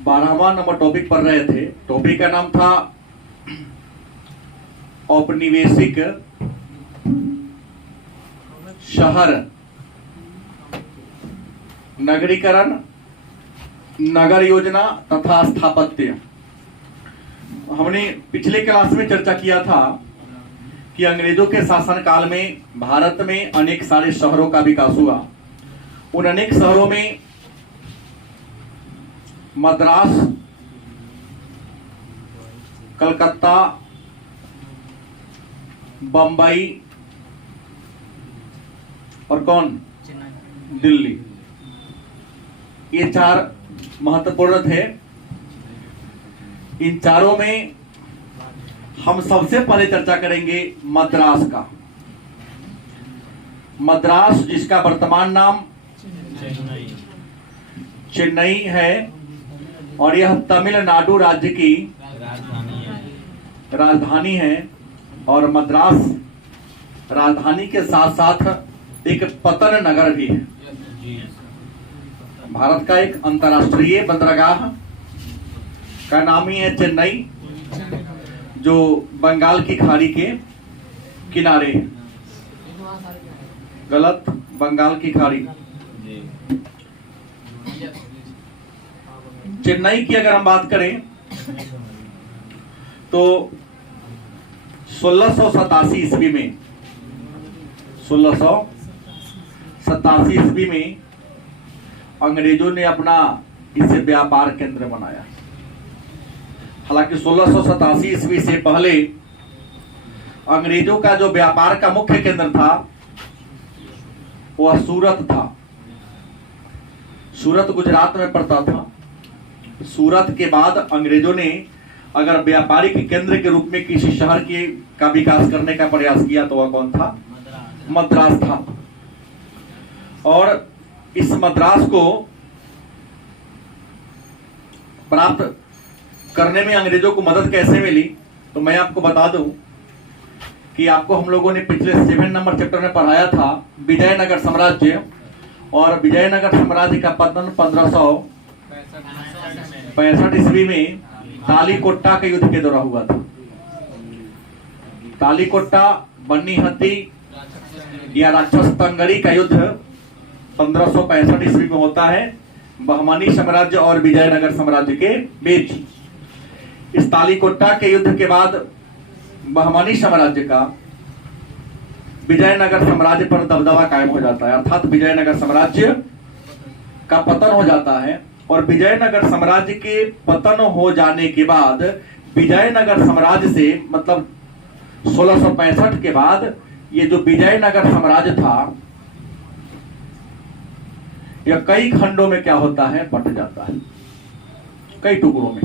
12वां number topic पढ़ रहे थे। टॉपिक का नाम था औपनिवेशिक शहर, नगरीकरण, नगर योजना तथा स्थापत्य। हमने पिछले क्लास में चर्चा किया था कि अंग्रेजों के शासनकाल में भारत में अनेक सारे शहरों का विकास हुआ। उन अनेक शहरों में मद्रास, कलकत्ता, बंबई और कौन, दिल्ली, ये चार महत्वपूर्ण थे। इन चारों में हम सबसे पहले चर्चा करेंगे मद्रास का। मद्रास, जिसका वर्तमान नाम चेन्नई है और यह तमिलनाडु राज्य की राजधानी है। और मद्रास राजधानी के साथ साथ एक पतन नगर भी है। भारत का एक अंतर्राष्ट्रीय बंदरगाह का नाम ही है चेन्नई, जो बंगाल की खाड़ी के किनारे है। गलत, बंगाल की खाड़ी। चेन्नई की अगर हम बात करें तो 1687 ईस्वी में 1687 ईस्वी में अंग्रेजों ने अपना इसे व्यापार केंद्र बनाया। हालांकि 1687 ईस्वी से पहले अंग्रेजों का जो व्यापार का मुख्य केंद्र था वह सूरत था। सूरत गुजरात में पड़ता था। सूरत के बाद अंग्रेजों ने अगर व्यापारिक केंद्र के रूप में किसी शहर का विकास करने का प्रयास किया तो वह कौन था? मद्रास था। और इस मद्रास को प्राप्त करने में अंग्रेजों को मदद कैसे मिली, तो मैं आपको बता दूं कि आपको हम लोगों ने पिछले 7 नंबर चैप्टर में पढ़ाया था विजयनगर साम्राज्य। और विजयनगर साम्राज्य का पतन 1565 ईस्वी में तालीकोट्टा के युद्ध के दौरान हुआ था। तालीकोट्टा, बन्नीहत्ती या राक्षस तंगड़ी का युद्ध 1565 ईस्वी में होता है बहमनी साम्राज्य और विजयनगर साम्राज्य के बीच। इस तालीकोट्टा के युद्ध के बाद बहमनी साम्राज्य का विजयनगर साम्राज्य पर दबदबा कायम हो जाता है, अर्थात विजयनगर साम्राज्य का पतन हो जाता है। और विजयनगर साम्राज्य के पतन हो जाने के बाद विजयनगर साम्राज्य से मतलब 1665 के बाद ये जो विजयनगर साम्राज्य था यह कई खंडों में क्या होता है, बंट जाता है, कई टुकड़ों में।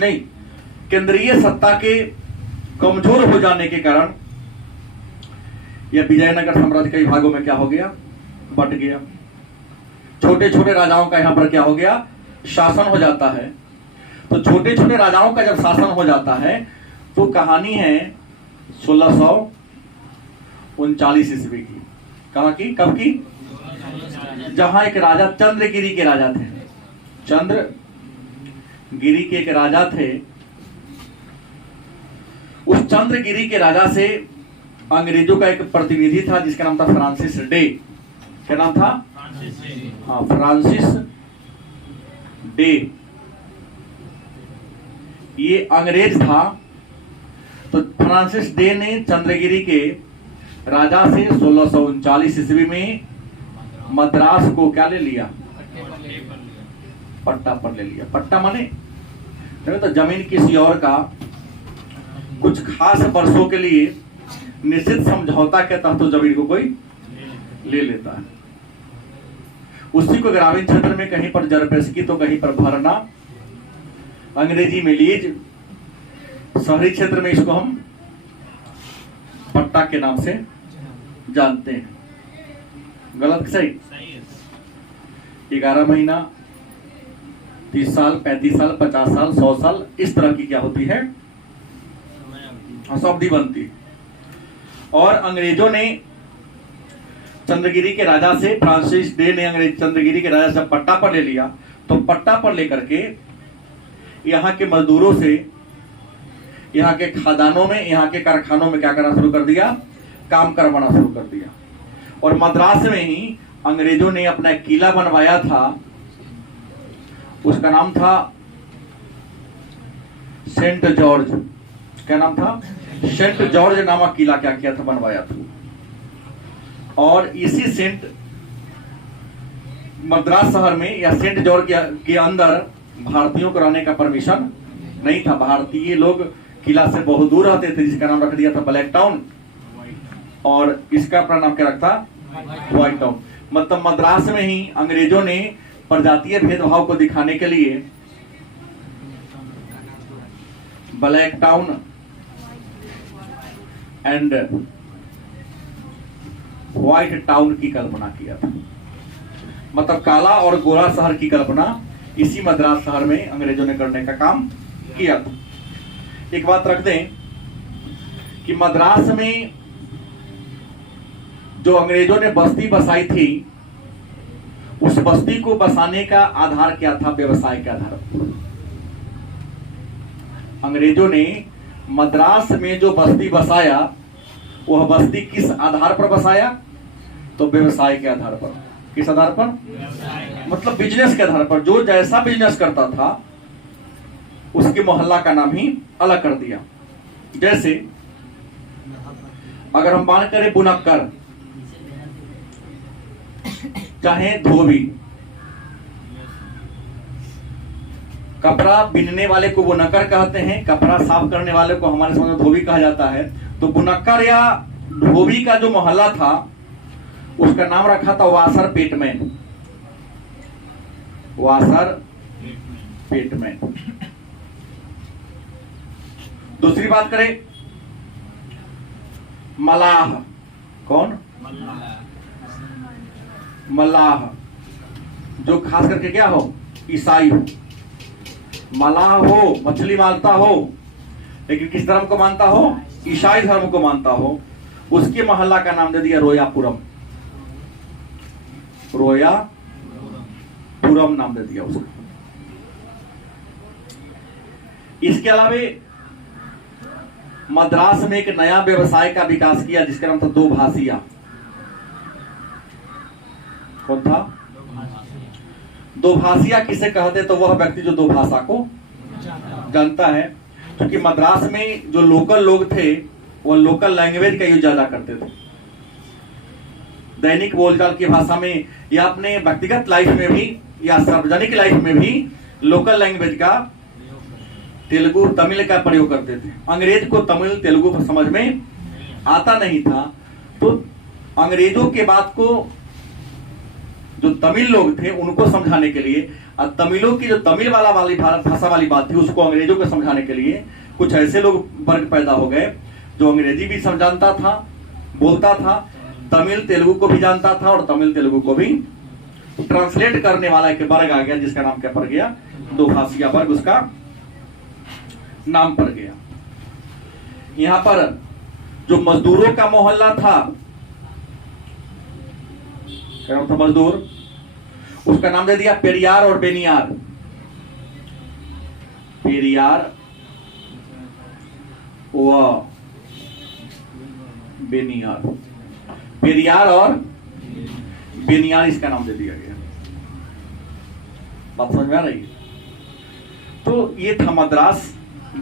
नहीं, केंद्रीय सत्ता के कमजोर हो जाने के कारण यह विजयनगर साम्राज्य कई भागों में क्या हो गया, बट गया। छोटे छोटे राजाओं का यहां पर क्या हो गया, शासन हो जाता है। तो छोटे छोटे राजाओं का जब शासन हो जाता है तो कहानी है 1639 ईस्वी की। कहां की, कब की? जहां एक राजा चंद्रगिरी के राजा थे। चंद्रगिरी के एक राजा थे। उस चंद्रगिरी के राजा से अंग्रेजों का एक प्रतिनिधि था जिसका नाम था फ्रांसिस डे। क्या नाम था? हाँ, फ्रांसिस डे। ये अंग्रेज था। तो फ्रांसिस डे ने चंद्रगिरी के राजा से 1639 ईस्वी में मद्रास को क्या ले लिया, पट्टा पर ले लिया। पट्टा माने तो जमीन किसी और का कुछ खास वर्षों के लिए निश्चित समझौता के तहत तो जमीन को कोई ले लेता है। उसी को ग्रामीण क्षेत्र में कहीं पर जरपेशगी तो कहीं पर भरना, अंग्रेजी में लीज, शहरी क्षेत्र में इसको हम पट्टा के नाम से जानते हैं। गलत सही? 11 महीना, 30 साल, 35 साल, 50 साल, 100 साल, इस तरह की क्या होती है, अवधि बनती। और अंग्रेजों ने चंद्रगिरी के राजा से फ्रांसिस डे ने अंग्रेज चंद्रगिरी के राजा से पट्टा पर ले लिया, तो पट्टा पर लेकर के यहाँ के मजदूरों से यहाँ के खादानों में, यहाँ के कारखानों में क्या करना शुरू कर दिया, काम करवाना शुरू कर दिया। और मद्रास में ही अंग्रेजों ने अपना एक किला बनवाया था, उसका नाम था सेंट जॉर्ज। क्या नाम था? सेंट जॉर्ज नामक किला क्या किया था, बनवाया था। और इसी सेंट मद्रास शहर में या सेंट जॉर्ज के अंदर भारतीयों को रहने का परमिशन नहीं था। भारतीय लोग किला से बहुत दूर रहते थे, जिसका नाम रख दिया था ब्लैक टाउन, और इसका अपना नाम क्या रखता, व्हाइट टाउन। मतलब मद्रास में ही अंग्रेजों ने प्रजातीय भेदभाव को दिखाने के लिए black town and white town की कल्पना किया था। मतलब काला और गोरा शहर की कल्पना इसी मद्रास शहर में अंग्रेजों ने करने का काम किया था। एक बात रख दें कि मद्रास में जो अंग्रेजों ने बस्ती बसाई थी, उस बस्ती को बसाने का आधार क्या था? व्यवसाय के आधार पर। अंग्रेजों ने मद्रास में जो बस्ती बसाया, वह बस्ती किस आधार पर बसाया? तो व्यवसाय के आधार पर। किस आधार पर? मतलब बिजनेस के आधार पर। जो जैसा बिजनेस करता था उसके मोहल्ला का नाम ही अलग कर दिया। जैसे अगर हम बात करें बुनक्कर, चाहे धोबी, कपड़ा बिनने वाले को बुनक्कर कहते हैं, कपड़ा साफ करने वाले को हमारे समझ में धोबी कहा जाता है। तो बुनक्कर या धोबी का जो मोहल्ला था, उसका नाम रखा था वासर पेटमैन। वासर पेटमैन। दूसरी बात करें, मलाह। कौन? मलाह, जो खास करके क्या हो, ईसाई हो। मलाह हो, मछली मारता हो, लेकिन किस धर्म को मानता हो? ईसाई धर्म को मानता हो। उसके मोहल्ला का नाम दे दिया रोयापुरम। रोयापुरम नाम दे दिया उसका। इसके अलावा मद्रास में एक नया व्यवसाय का विकास किया, जिसका नाम था दो भाषिया। कौन था? दो भाषिया किसे कहते? तो वह व्यक्ति जो दो भाषा को जानता है। क्योंकि मद्रास में जो लोकल लोग थे, वह लोकल लैंग्वेज का यूज ज्यादा करते थे। दैनिक बोलचाल की भाषा में या अपने व्यक्तिगत लाइफ में भी या सार्वजनिक लाइफ में भी लोकल लैंग्वेज का, तेलुगु तमिल का प्रयोग करते थे। अंग्रेज को तमिल तेलुगु समझ में आता नहीं था, तो अंग्रेजों के बात को जो तमिल लोग थे उनको समझाने के लिए, और तमिलों की जो तमिल वाली भाषा वाली बात थी, उसको अंग्रेजों को समझाने के लिए कुछ ऐसे लोग वर्ग पैदा हो गए जो अंग्रेजी भी समझाता था, बोलता था, तमिल तेलुगु को भी जानता था, और तमिल तेलुगु को भी ट्रांसलेट करने वाला एक वर्ग आ गया, जिसका नाम क्या पड़ गया? दो भाषिया वर्ग उसका नाम पड़ गया। यहां पर जो मजदूरों का मोहल्ला था, क्या नाम था मजदूर? उसका नाम दे दिया पेरियार और बेनियार। पेरियार व बेनियार। पेरियार और बेनियार इसका नाम दे दिया गया। बात समझ में आ रही है? तो ये था मद्रास।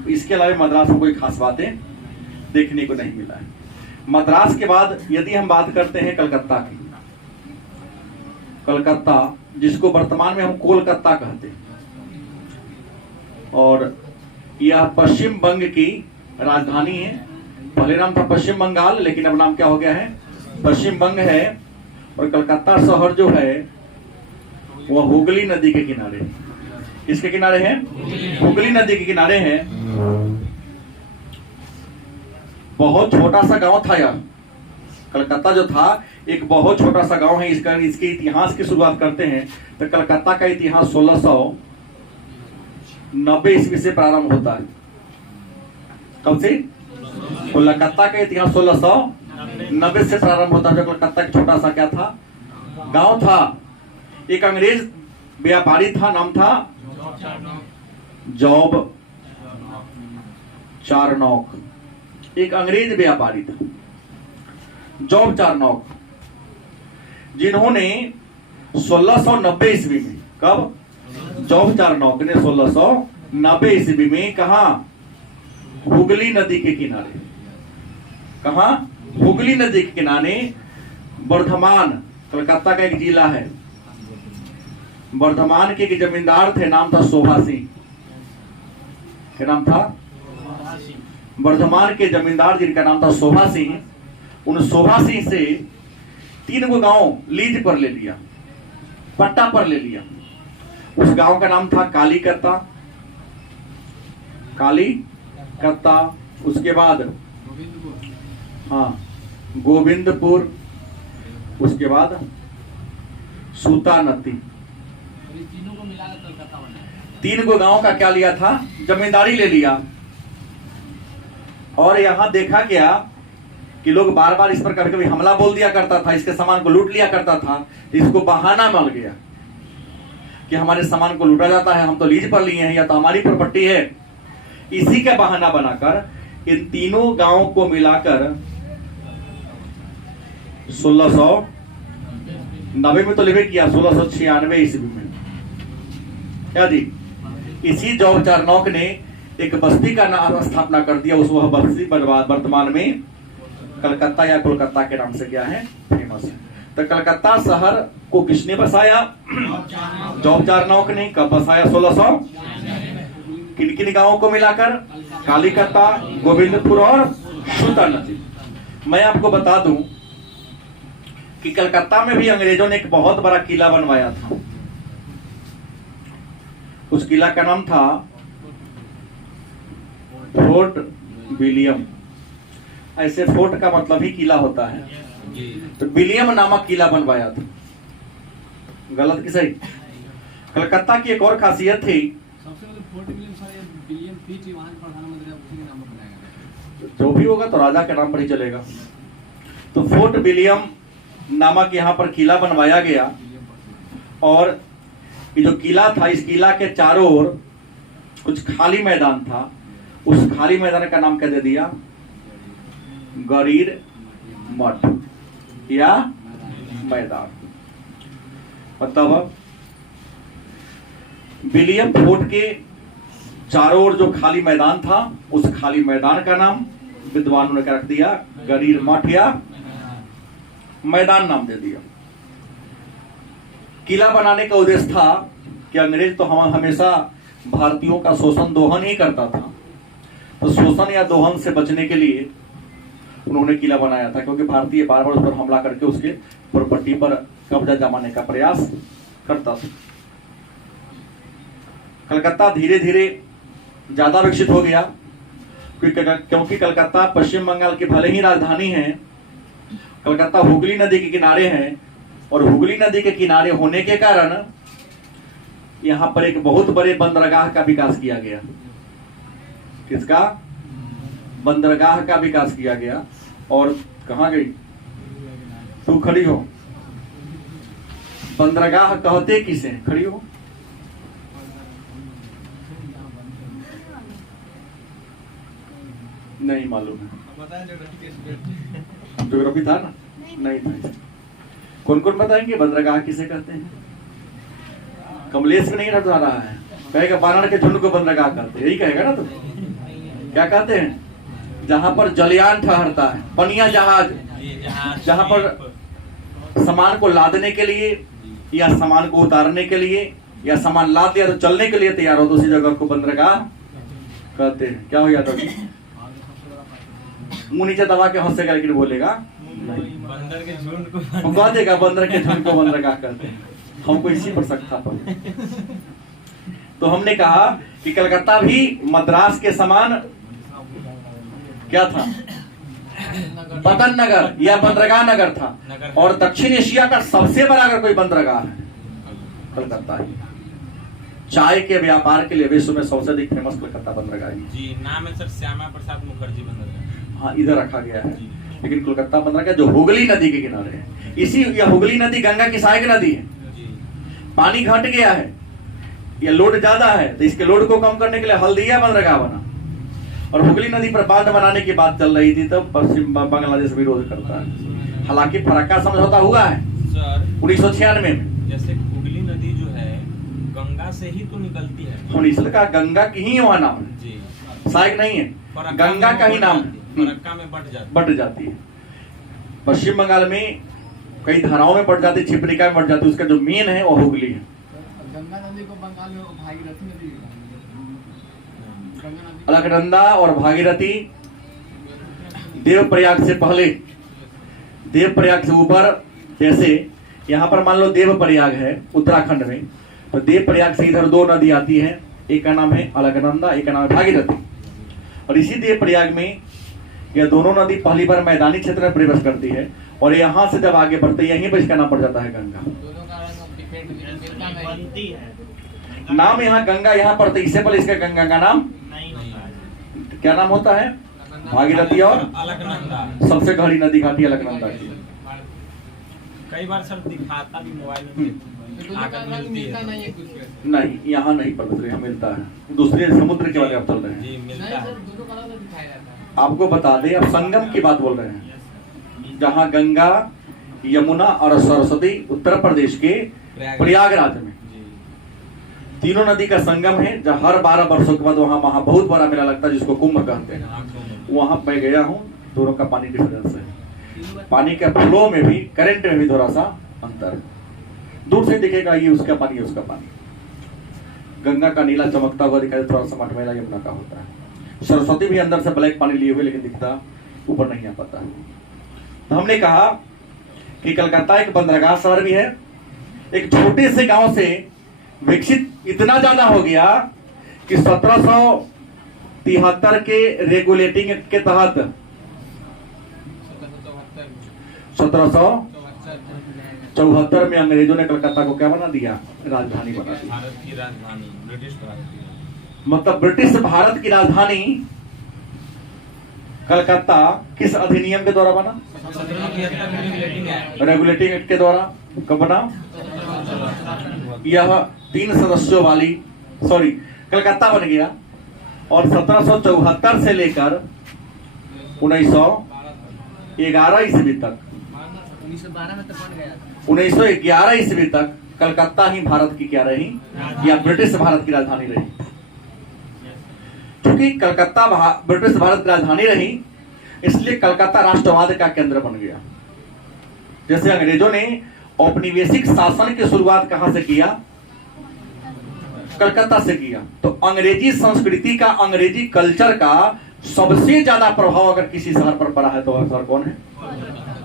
इसके अलावा मद्रास में कोई खास बातें देखने को नहीं मिला है। मद्रास के बाद यदि हम बात करते हैं कलकत्ता की, कलकत्ता जिसको वर्तमान में हम कोलकाता कहते हैं, और यह पश्चिम बंग की राजधानी है। पहले नाम था पश्चिम बंगाल, लेकिन अब नाम क्या हो गया है? पश्चिम बंग है। और कलकत्ता शहर जो है वह हुगली नदी के किनारे है। किसके किनारे है? हुगली नदी के किनारे है। बहुत छोटा सा गांव था यह। कलकत्ता जो था एक बहुत छोटा सा गांव है। इसके इतिहास की शुरुआत करते हैं तो कलकत्ता का इतिहास 1690 ईस्वी से प्रारंभ होता है। कब से? कलकत्ता का इतिहास 1690 90 से प्रारंभ होता है। जो कलकत्ता का छोटा सा क्या था, गांव था। एक अंग्रेज व्यापारी था, नाम था जॉब चारनॉक। एक अंग्रेज व्यापारी था जॉब चारनॉक, जिन्होंने 1690 ईस्वी में, कब, जॉब चारनॉक ने 1690 ईस्वी में कहा, हुगली नदी के किनारे, कहा, हुगली नदी के किनारे, वर्धमान, कलकत्ता का एक जिला है, वर्धमान के जमींदार थे, नाम था शोभा सिंह। क्या नाम था? वर्धमान के जमींदार जिनका नाम था शोभा सिंह, उन शोभा सिंह से 3 गो गांव लीज पर ले लिया, पट्टा पर ले लिया। उस गांव का नाम था कालीकत्ता, कालीकत्ता, उसके बाद हाँ गोविंदपुर, उसके बाद सूतानती। 3 गो गांव का क्या लिया था, जमींदारी ले लिया। और यहां देखा गया कि लोग बार बार इस पर कभी कभी हमला बोल दिया करता था, इसके सामान को लूट लिया करता था। तो इसको बहाना मिल गया कि हमारे सामान को लूटा जाता है, हम तो लीज पर लिए हैं या तो हमारी प्रॉपर्टी है। इसी का बहाना बनाकर इन तीनों गांवों को मिलाकर 1690 में तो लिखे किया, 1696 ईस्वी में क्या जी, इसी जॉब चारनॉक ने एक बस्ती का नाम स्थापना कर दिया। उस वह बस्ती वर्तमान में कलकत्ता या कोलकाता के नाम से क्या है, फेमस है। तो कलकत्ता शहर को किसने बसाया, जॉब चारनॉक ने। कब बसाया, 1600। किन किन गांवों को मिलाकर, कालीकत्ता, गोविंदपुर और सूतानदी। मैं आपको बता दूं कि कलकत्ता में भी अंग्रेजों ने एक बहुत बड़ा किला बनवाया था। उस किला का नाम था फोर्ट विलियम। ऐसे फोर्ट का मतलब ही किला होता है, तो विलियम नामक किला बनवाया था। गलत कि सही? कलकत्ता की एक और खासियत थी, जो भी होगा तो राजा के नाम पर ही चलेगा। तो फोर्ट विलियम नामक यहाँ पर किला बनवाया गया। और ये जो किला था, इस किला के चारों ओर कुछ खाली मैदान था। उस खाली मैदान का नाम क्या दे दिया, गरीर मठ या मैदान। मतलब विलियम फोर्ट के चारों ओर जो खाली मैदान था, उस खाली मैदान का नाम विद्वानों ने क्या रख दिया, गरीर मठ या मैदान नाम दे दिया। किला बनाने का उद्देश्य था कि अंग्रेज तो हम हमेशा भारतीयों का शोषण दोहन ही करता था, तो शोषण या दोहन से बचने के लिए उन्होंने किला बनाया था, क्योंकि भारतीय बार बार उस पर हमला करके उसके प्रॉपर्टी पर कब्जा जमाने का प्रयास करता था। कलकत्ता धीरे धीरे ज्यादा विकसित हो गया, क्योंकि कलकत्ता पश्चिम बंगाल की भले ही राजधानी है, कलकत्ता हुगली नदी के किनारे है। और हुगली नदी के किनारे होने के कारण यहाँ पर एक बहुत बड़े बंदरगाह का विकास किया गया। किसका? बंदरगाह का विकास किया गया। और कहाँ गई तू, खड़ी हो। बंदरगाह कहते किसे, खड़ी हो। नहीं मालूम है, ज्योग्राफी था ना? नहीं था। कौन कौन बताएंगे बंदरगाह किसे कहते हैं? कमलेश में नहीं बता रहा है, कहेगा बानर के झुंड को बंदरगाह कहते हैं, यही कहेगा ना। तो क्या कहते हैं? जहां पर जलयान ठहरता है, पनिया जहाज, जहां पर सामान को लादने के लिए या सामान को उतारने के लिए या सामान लाद दिया तो चलने के लिए तैयार हो, तो उसी जगह को बंदरगाह कहते हैं। क्या हो जाता है? मुंह नीचे दबा के हंसेगा लेकिन बोलेगा बंदर के झुंड को हम कह देगा बंदर के झुंड को बंदरगाह कहते हैं। हमको इसी पर शक था। तो हमने कहा कि कलकत्ता भी मद्रास के समान क्या था, पतन नगर या बंदरगाह नगर था। और दक्षिण एशिया का सबसे बड़ा अगर कोई बंदरगाह है कलकत्ता ही। चाय के व्यापार के लिए विश्व में सबसे अधिक फेमस कलकत्ता बंदरगाह है जी। नाम है सर श्यामा प्रसाद मुखर्जी बंदरगाह। हाँ, इधर रखा गया है। लेकिन कोलकाता बंदरगाह जो हुगली नदी के किनारे है, इसी यह हुगली नदी गंगा की सहायक नदी है। पानी घट गया है, यह लोड ज्यादा है, तो इसके लोड को कम करने के लिए हल्दिया बंदरगाह बना और हुगली नदी पर बांध बनाने की बात चल रही थी, तब पश्चिम बांग्लादेश विरोध करता है। हालांकि फराक्का समझौता हुआ है सर 1996 में। जैसे हुगली नदी जो है गंगा से ही तो निकलती है, और इसलिए कहा गंगा की ही वहां नाम है, जी सहायक नहीं है, फरक्का गंगा में का ही बट नाम जाती है, फरक्का में बट जाती है। पश्चिम बंगाल में कई धाराओं में बढ़ जाती है, छिपरिका में बढ़ जाती है, उसका जो मेन है वो हुगली है। गंगा नदी को बंगाल में भागीरथी नदी भी कहा। गंगा नदी अलकनंदा और भागीरथी देवप्रयाग से पहले, देवप्रयाग से ऊपर, जैसे यहाँ पर मान लो देवप्रयाग है उत्तराखंड में, तो देवप्रयाग से इधर दो नदी आती है, एक का नाम है अलकनंदा, एक का नाम है भागीरथी। और इसी देवप्रयाग में यह दोनों नदी पहली बार मैदानी क्षेत्र में प्रवेश करती है और यहाँ से जब आगे बढ़ते यहीं पर इसका नाम पड़ जाता है गंगा। दोनों का रंग डिफरेंट मिलता नहीं। नाम यहाँ गंगा यहाँ पड़ते, इससे पहले इसका गंगा का नाम क्या नाम होता है? भागीरथी और अलकनंदा। सबसे गहरी नदी घाटी अलकनंदा की। कई बार सर दिखाता भी मोबाइल में दोनों का आकर रंग मिलती मिलता है। नहीं है कुछ वैसे। नहीं, यहाँ नहीं पड़ता, यहाँ मिलता है। दूसरे समुद्र के वाले आप चल रहे हैं। जी नहीं मिलता सर, है। दोनों का रंग दिखाया जाता है। आपको बता दें, अब संगम की बात बोल रहे हैं, जहाँ गंगा, यमुना और सरस्वती उत्तर प्रदेश के प्रयागराज में जी तीनों नदी का संगम है, जहाँ हर 12 वर्षों के बाद वहाँ बहुत बड़ा मेला लगता है जिसको कुंभ कहते हैं। वहां मैं गया हूँ, दोनों का पानी डिफरेंस है, पानी के फ्लो में भी, करंट में भी थोड़ा सा अंतर है। दूर से दिखेगा ये उसका पानी है, उसका पानी गंगा का नीला चमकता हुआ दिखाई, थोड़ा सा मटमैला यमुना का होता है। सरस्वती भी अंदर से ब्लैक पानी लिए हुए, लेकिन दिखता ऊपर नहीं आ पाता। तो हमने कहा कि कलकत्ता एक बंदरगाह शहर भी है, एक छोटे से गांव से विकसित इतना ज्यादा हो गया कि 1773 के रेगुलेटिंग एक्ट के तहत 1774 में अंग्रेजों ने कलकत्ता को क्या बना दिया? राजधानी बना दिया। भारत की राजधानी, ब्रिटिश भारत की। मतलब ब्रिटिश भारत की राजधानी कलकत्ता किस अधिनियम के द्वारा बना? 1773 रेगुलेटिंग एक्ट के द्वारा। कब बना? यह 3 सदस्यों वाली, सॉरी, कलकत्ता बन गया और 1774 से लेकर 1911 ईस्वी तक, 1912 में तो बन गया था। 1911 ईस्वी तक कलकत्ता ही भारत की क्या रही, या ब्रिटिश भारत की राजधानी रही। क्योंकि कलकत्ता ब्रिटिश भारत की राजधानी रही, इसलिए कलकत्ता राष्ट्रवाद का केंद्र बन गया। जैसे अंग्रेजों ने औपनिवेशिक शासन की शुरुआत कहां से किया? कलकत्ता से किया। तो अंग्रेजी संस्कृति का, अंग्रेजी कल्चर का सबसे ज्यादा प्रभाव अगर किसी शहर पर पड़ा है तो वह शहर कौन है?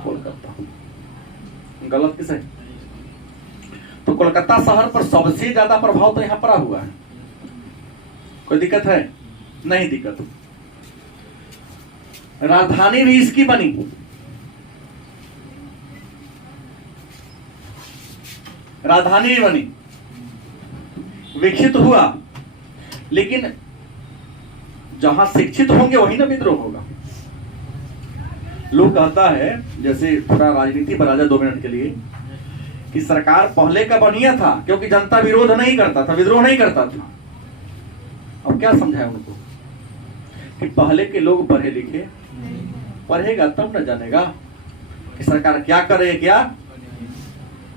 कोलकाता। गलत किसे? तो कोलकाता शहर पर सबसे ज्यादा प्रभाव तो यहां पड़ा हुआ है। कोई दिक्कत है? नहीं दिक्कत। राजधानी भी इसकी बनी, राजधानी भी बनी, विकसित हुआ, लेकिन जहां शिक्षित होंगे वही ना विद्रोह होगा। लोग कहता है, जैसे थोड़ा राजनीति बना जाए 2 मिनट के लिए, कि सरकार पहले का बढ़िया था क्योंकि जनता विरोध नहीं करता था, विद्रोह नहीं करता था। अब क्या समझाए उनको कि पहले के लोग पढ़े लिखे, पढ़ेगा तब न जानेगा कि सरकार क्या कर रही है, क्या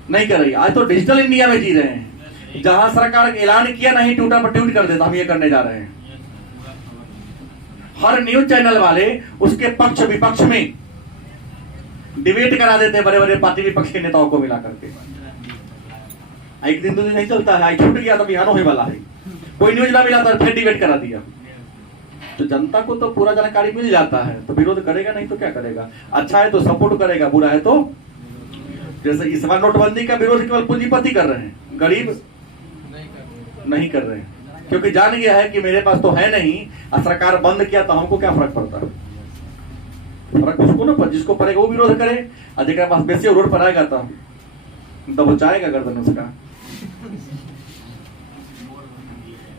नहीं कर रही। आज तो डिजिटल इंडिया में जी रहे हैं, जहां सरकार ऐलान किया नहीं, ट्विटर पर ट्वीट कर देता हम ये करने जा रहे हैं। हर न्यूज चैनल वाले उसके पक्ष विपक्ष में डिबेट करा देते हैं, बड़े बड़े पार्टी विपक्ष के नेताओं को मिला करके। एक दिन 2 दिन नहीं चलता है, आज छूट गया तो बिहान होने वाला है, कोई न्यूज ना मिला तो फिर डिबेट करा दिया। तो जनता को तो पूरा जानकारी मिल जाता है, तो विरोध करेगा नहीं तो क्या करेगा? अच्छा है तो सपोर्ट करेगा, बुरा है तो, जैसे इस बार नोटबंदी का विरोध केवल पूंजीपति कर रहे हैं, गरीब नहीं कर रहे हैं, क्योंकि जान गया है कि मेरे पास तो है नहीं, और सरकार बंद किया तो हमको क्या फर्क पड़ता है? फर्क उसको ना, जिसको पड़ेगा वो विरोध करे, और जिसके पास बेसी रोड पर आएगा तो दबोचाएगा गर्दन उसका।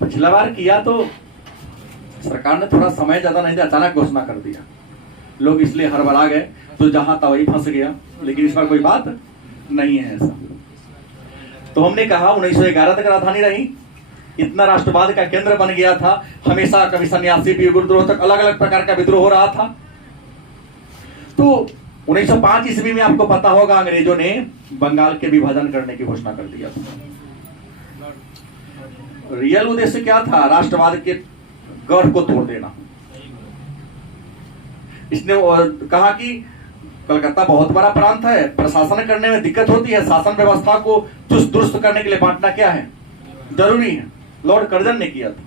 पिछला बार किया तो सरकार ने थोड़ा समय ज्यादा नहीं दिया, अचानक घोषणा कर दिया। लोग इसलिए हड़बड़ा गए, तो जहां था वही फंस गया। लेकिन इस बार कोई बात नहीं है ऐसा। तो हमने कहा 1911 तक राजधानी रही, इतना राष्ट्रवाद का केंद्र बन गया था। हमेशा कभी सन्यासी विद्रोह तक अलग अलग प्रकार का विद्रोह हो रहा था। तो 1905 ईस्वी में आपको पता होगा अंग्रेजों ने बंगाल के विभाजन करने की घोषणा कर दिया था। रियल उद्देश्य क्या था? राष्ट्रवाद के गढ़ को तोड़ देना। इसने कहा कि कलकत्ता बहुत बड़ा प्रांत है, प्रशासन करने में दिक्कत होती है, शासन व्यवस्था को चुस्त दुरुस्त करने के लिए बांटना क्या है, जरूरी है। लॉर्ड कर्जन ने किया था।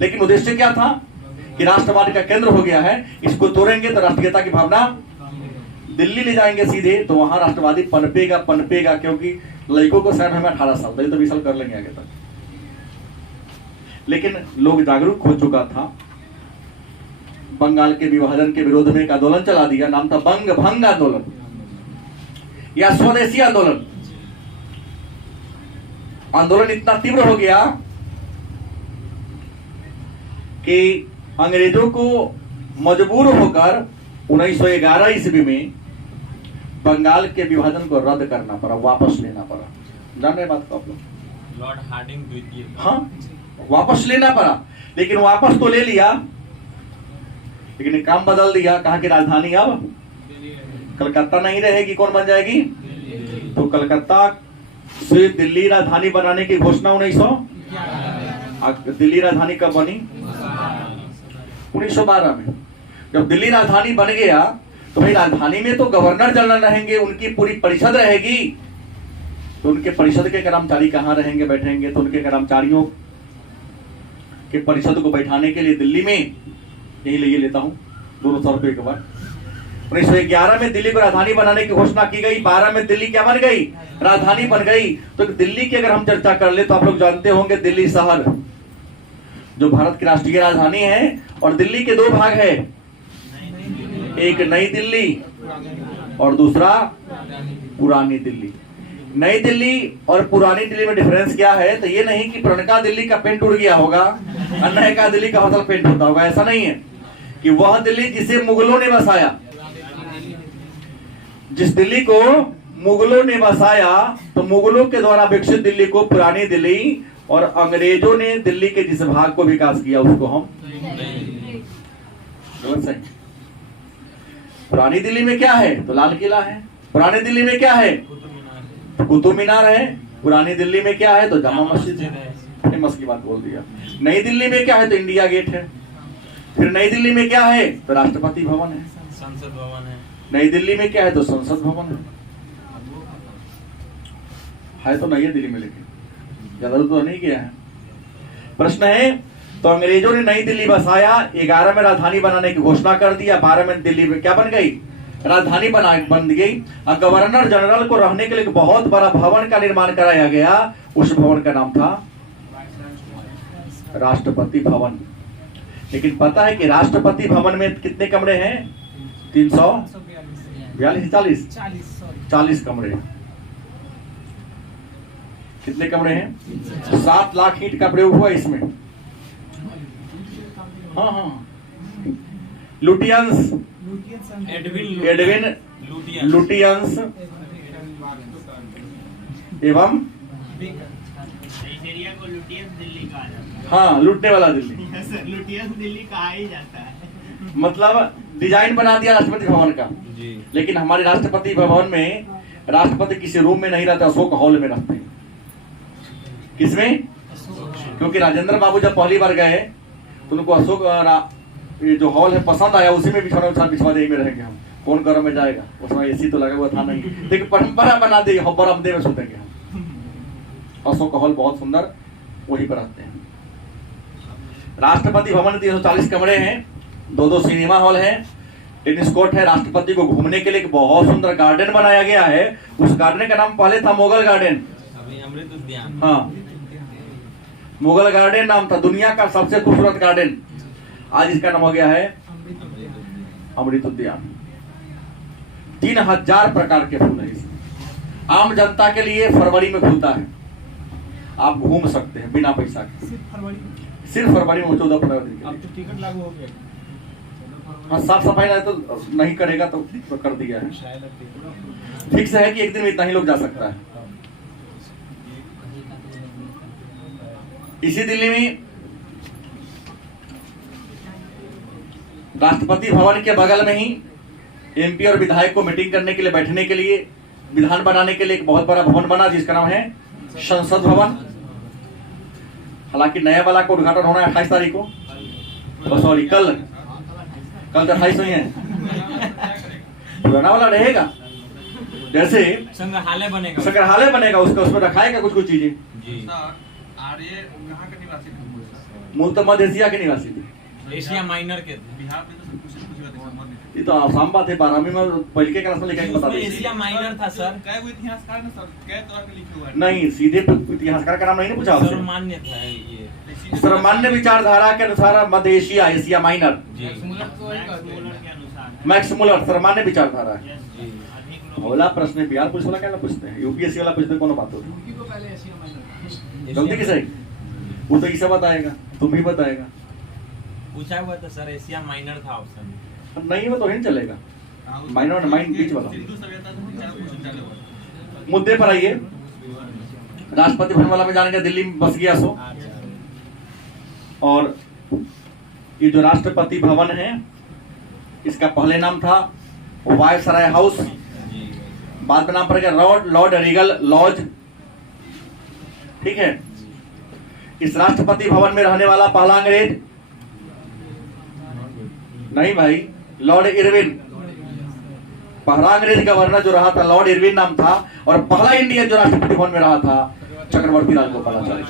लेकिन उद्देश्य क्या था कि राष्ट्रवाद का केंद्र हो गया है, इसको तोड़ेंगे तो राष्ट्रीयता की भावना दिल्ली ले जाएंगे सीधे, तो वहां राष्ट्रवादी पनपेगा क्योंकि लड़कों को शायद हमें 18 साल, तो 20 साल कर लेंगे आगे तक। लेकिन लोग जागरूक हो चुका था। बंगाल के विभाजन के विरोध में एक आंदोलन चला दिया, नाम था बंग भंग आंदोलन या स्वदेशी आंदोलन। आंदोलन इतना तीव्र हो गया कि अंग्रेजों को मजबूर होकर 1911 ईस्वी में बंगाल के विभाजन को रद्द करना पड़ा, वापस लेना पड़ा। जान रहे बात को आप लोग? लॉर्ड हार्डिंग द्वितीय। हाँ, वापस लेना पड़ा। लेकिन वापस तो ले लिया, लेकिन काम बदल दिया। कहा कि राजधानी अब कलकत्ता नहीं रहेगी, कौन बन जाएगी? तो कलकत्ता से दिल्ली राजधानी बनाने की घोषणा 1900। दिल्ली राजधानी कब बनी? 1912 में। जब दिल्ली राजधानी बन गया तो भाई राजधानी में तो गवर्नर जनरल रहेंगे, उनकी पूरी परिषद रहेगी। तो उनके परिषद के कर्मचारी कहाँ रहेंगे, बैठेंगे? तो उनके कर्मचारियों के परिषद को बैठाने के लिए दिल्ली में, यही ले लेता हूँ 200 रुपये के बाद 1911 में दिल्ली को राजधानी बनाने की घोषणा की गई। 12 में दिल्ली क्या बन गई? राजधानी बन गई। तो दिल्ली की अगर हम चर्चा कर ले तो आप लोग जानते होंगे दिल्ली शहर जो भारत की राष्ट्रीय राजधानी है, और दिल्ली के दो भाग है, एक नई दिल्ली और दूसरा पुरानी दिल्ली। नई दिल्ली और पुरानी दिल्ली में डिफरेंस क्या है? तो ये नहीं कि पुराना दिल्ली का पेंट उड़ गया होगा और नया दिल्ली का होटल पेंट होता होगा, ऐसा नहीं है। कि वह दिल्ली जिसे मुगलों ने बसाया, जिस दिल्ली को मुगलों ने बसाया, तो मुगलों के द्वारा विकसित दिल्ली को पुरानी दिल्ली, और अंग्रेजों ने दिल्ली के जिस भाग को विकास किया उसको हम गलत सही। पुरानी दिल्ली में क्या है? तो लाल किला है। पुरानी दिल्ली में क्या है? कुतुब मीनार है। पुरानी दिल्ली में क्या है? तो जामा मस्जिद है। फेमस की बात बोल दिया। नई दिल्ली में क्या है? तो इंडिया गेट है। फिर नई दिल्ली में क्या है? तो राष्ट्रपति भवन है, संसद भवन है। नई दिल्ली में क्या है? तो संसद भवन है तो नई दिल्ली में, लेकिन ज्यादा तो नहीं किया है। प्रश्न है, तो अंग्रेजों ने नई दिल्ली बसाया, 11 में राजधानी बनाने की घोषणा कर दिया, 12 में दिल्ली में क्या बन गई? राजधानी बन गई। और गवर्नर जनरल को रहने के लिए एक बहुत बड़ा भवन का निर्माण कराया गया। उस भवन का नाम था राष्ट्रपति भवन। लेकिन पता है कि राष्ट्रपति भवन में कितने कमरे हैं? 342 40 कमरे। कितने कमरे हैं? 7 लाख ईंट का प्रयोग हुआ इसमें। हाँ, लुटियंस एडविन लुटियंस एवं नाइजीरिया को लुटियंस दिल्ली कहा जाता है। हाँ, लूटने वाला दिल्ली। लुटियंस दिल्ली कहा ही जाता है। मतलब डिजाइन बना दिया राष्ट्रपति भवन का जी। लेकिन हमारे राष्ट्रपति भवन में राष्ट्रपति किसी रूम में नहीं रहते, अशोक हॉल में रहते हैं। किसमें? क्योंकि राजेंद्र बाबू जब पहली बार गए तो उनको अशोक ये जो हॉल है पसंद आया, उसी में बिछवा दे में रहेंगे हम। कौन गर्म में जाएगा? उसमें एसी तो लगा हुआ था नहीं, लेकिन परंपरा बना दी, हम बरामदे में सोतेंगे हम। अशोक हॉल बहुत सुंदर, वहीं पर रहते हैं। राष्ट्रपति भवन 340 कमरे हैं, 2 सिनेमा हॉल है, टेनिस कोर्ट है। राष्ट्रपति को घूमने के लिए एक बहुत सुंदर गार्डन बनाया गया है। उस गार्डन का नाम पहले था मुगल गार्डन। अमृत उद्यान। हाँ, मुगल गार्डन नाम था, दुनिया का सबसे खूबसूरत गार्डन। आज इसका नाम हो गया है अमृत उद्यान। 3000 प्रकार के फूल है इसमें। आम जनता के लिए फरवरी में खुलता है, आप घूम सकते हैं बिना पैसा के। सिर्फ फरवरी में 14-15 दिन के अब लिए। तो टिकट लागू हो गया। हाँ, साफ सफाई नहीं तो नहीं करेगा तो कर दिया है, फिक्स है कि एक दिन में इतना ही लोग जा सकता है। इसी दिल्ली में राष्ट्रपति भवन के बगल में ही एमपी और विधायक को मीटिंग करने के लिए, बैठने के लिए, विधान बनाने के लिए एक बहुत बड़ा भवन बना जिसका नाम है संसद भवन। हालांकि नया वाला का उद्घाटन होना है 28 तारीख को, सॉरी कल तो 28 ही है, पुराना वाला रहेगा। जैसे संग्रहालय बनेगा, संग्रहालय बनेगा, उसका उसमें रखाएगा कुछ कुछ चीजें। जी। आर्य कहाँ के निवासी थे? मूल तो मध्य एशिया के निवासी थे, एशिया माइनर के थे। बिहार में तो सब कुछ ये तो आसान बात है। 12वीं में पहले के क्लास में लिखा बता उसमें दें। एशिया माइनर था सर। कै वो इतिहासकार ने सर कै तरह के लिखे हुए हैं? नहीं, सीधे इतिहासकार का नाम नहीं पूछा आपसे। सर्वमान्य था ये। सर्वमान्य विचारधारा के अनुसार मध्य एशिया, एशिया माइनर, जी। मैक्स मुलर सर्वमान्य विचारधारा है। जी। होला प्रश्न बिहार पुलिस वाला क्या ना पूछते हैं, यूपीएससी वाला पूछते कौन बात होती उनकी को पहले एशिया माइनर। गलती किसे? वो तो इसे बताएगा, तुम भी बताएगा। पूछा हुआ था सर, एशिया माइनर था ऑप्शन। नहीं वो तो नहीं चलेगा, माइनर और माइन बीच वाला। सिंधु सभ्यता से चार क्वेश्चन चले हुए। मुद्दे पर आइए। राष्ट्रपति भवन वाला में जानेंगे, दिल्ली में बस गया सो। और ये जो राष्ट्रपति भवन है, इसका पहले नाम था वायसराय हाउस, बाद में नाम पड़ गया लॉर्ड रीगल लॉज। ठीक है। इस राष्ट्रपति भवन में रहने वाला पहला अंग्रेज, नहीं भाई, लॉर्ड इरविन। पहला अंग्रेज गवर्नर जो रहा था लॉर्ड इरविन नाम था, और पहला इंडियन जो राष्ट्रपति भवन में रहा था चक्रवर्ती राजगोपालाचारी।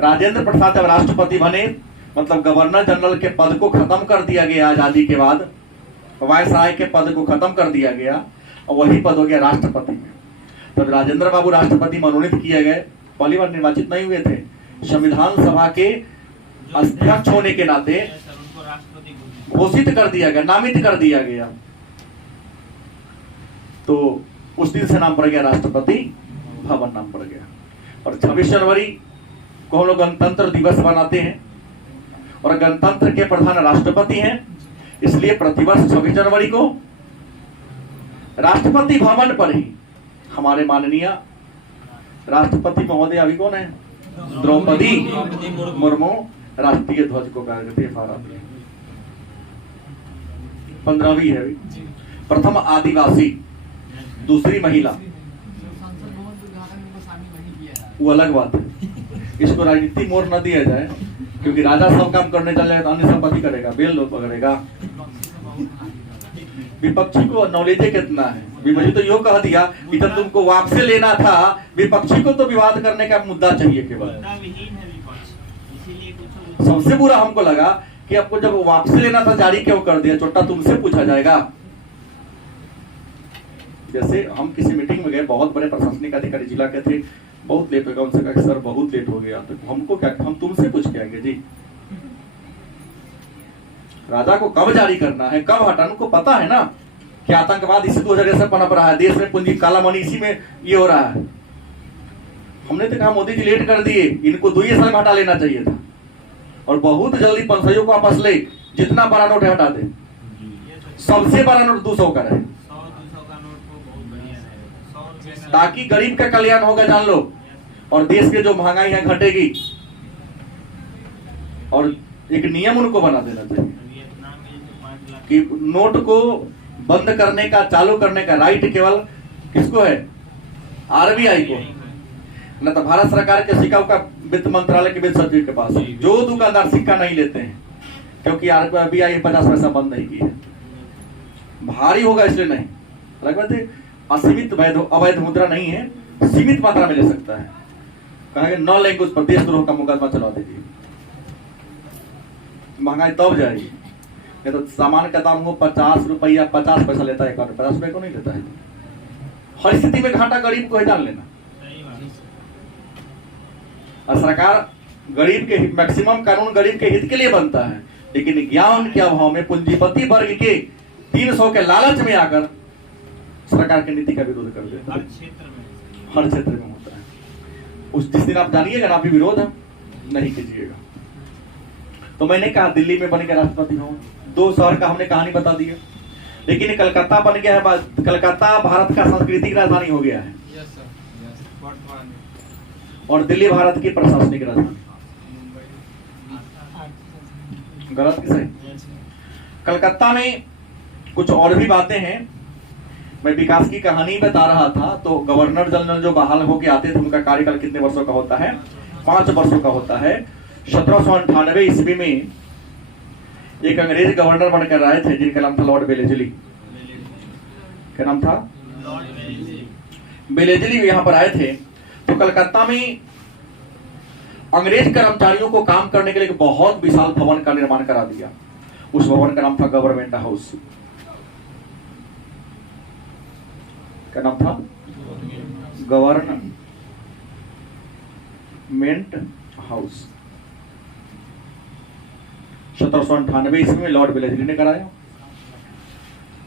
राजेंद्र प्रसाद जब राष्ट्रपति बने, मतलब गवर्नर जनरल के पद को खत्म कर दिया गया आजादी के बाद, वायसराय के पद को खत्म कर दिया गया और वही पद हो गया राष्ट्रपति में। तब राजेंद्र बाबू राष्ट्रपति मनोनीत किए गए, पहली बार निर्वाचित नहीं हुए थे। संविधान सभा के अध्यक्ष होने के नाते घोषित कर दिया गया, नामित कर दिया गया। तो उस दिन से नाम पड़ गया राष्ट्रपति भवन, नाम पड़ गया। और 26 जनवरी को हम लोग गणतंत्र दिवस मनाते हैं, और गणतंत्र के प्रधान राष्ट्रपति हैं, इसलिए प्रतिवर्ष 26 जनवरी को राष्ट्रपति भवन पर ही हमारे माननीय राष्ट्रपति महोदय अभी कौन है, द्रौपदी मुर्मू राष्ट्रीय ध्वज को फहराती है। 15वीं है, प्रथम आदिवासी, दूसरी महिला। संसद भवन के उद्घाटन में शामिल नहीं किया है, वो अलग बात है। इसको राजनीति मोड़ न दिया जाए, क्योंकि राजा सब काम करने चल जाए तो अन्य सब पति करेगा, बेल लोग करेगा। विपक्षी को नॉलेज कितना है। विपक्षी तो यो कह दिया कि जब तुमको वापसी लेना था, विपक्षी को तो विवाद करने का मुद्दा चाहिए केवल। सबसे बुरा हमको लगा कि आपको जब वापसी लेना था जारी क्यों कर दिया, चोट्टा तुमसे पूछा जाएगा। जैसे हम किसी मीटिंग में गए, बहुत बड़े प्रशासनिक अधिकारी जिला के थे, बहुत लेट हो गया, उनसे कहा सर बहुत लेट हो गया, तो हमको क्या, हम तुमसे पूछ के आएंगे जी। राजा को कब जारी करना है, कब हटाना, उनको पता है ना कि आतंकवाद इसी 2000 से पनप रहा है, देश में पूंजी काला मनी इसी में ये हो रहा है। हमने तो कहा मोदी जी लेट कर दिए, इनको 2 साल में हटा लेना चाहिए था, और बहुत जल्दी 500 को वापस ले, जितना बड़ा नोट है हटा दे। सबसे बड़ा नोट 200 का रहे, ताकि गरीब का कल्याण होगा, जान लो, और देश के जो महंगाई है घटेगी। और एक नियम उनको बना देना चाहिए कि नोट को बंद करने का, चालू करने का राइट केवल किसको है, आरबीआई को, न तो भारत सरकार के सिक्का का वित्त मंत्रालय के वित्त सचिव के पास। जो दुकानदार सिक्का नहीं लेते हैं, क्योंकि आरबीआई 50 पैसा बंद नहीं की है, भारी होगा इसलिए नहीं। अलग बात है, असीमित अवैध मुद्रा नहीं है, सीमित मात्रा में ले सकता है। कहेंगे न लेंगे उस पर देशद्रोह का मुकदमा चला दीजिए, महंगाई तब जाएगी। नहीं तो सामान का दाम हो 50 रुपया, 50 पैसा लेता है, 50 रुपए को नहीं लेता है। हर स्थिति में घाटा गरीब को है, जान लेना। और सरकार गरीब के मैक्सिमम कानून गरीब के हित के लिए बनता है, लेकिन ज्ञान के अभाव में पूंजीपति वर्ग के 300 के लालच में आकर सरकार की नीति का विरोध कर देता है। हर क्षेत्र में होता है। उस जिस दिन आप जानिएगा ना आप भी विरोध है, नहीं कीजिएगा। तो मैंने कहा दिल्ली में बन गया राष्ट्रपति भवन, 2 शहर का हमने कहानी बता दिया। लेकिन कलकत्ता बन गया है, कलकत्ता भारत का सांस्कृतिक राजधानी हो गया है, यस सर, यस वर्तमान और दिल्ली भारत की प्रशासनिक राजधानी। गलत कि सही? कलकत्ता में कुछ और भी बातें हैं। मैं विकास की कहानी बता रहा था, तो गवर्नर जनरल जो बहाल होके आते थे उनका कार्यकाल कितने वर्षों का होता है? 5 वर्षों का होता है। 1798 ईस्वी में एक अंग्रेज गवर्नर बनकर आए थे जिनका नाम था लॉर्ड बेलेजली। क्या नाम था? बेलेजली यहाँ पर आए थे। तो कलकत्ता में अंग्रेज कर्मचारियों को काम करने के लिए एक बहुत विशाल भवन का निर्माण करा दिया। उस भवन का नाम था गवर्नमेंट हाउस। क्या नाम था? Government house. 1798 ईस्वी में लॉर्ड बेलेजली ने कराया।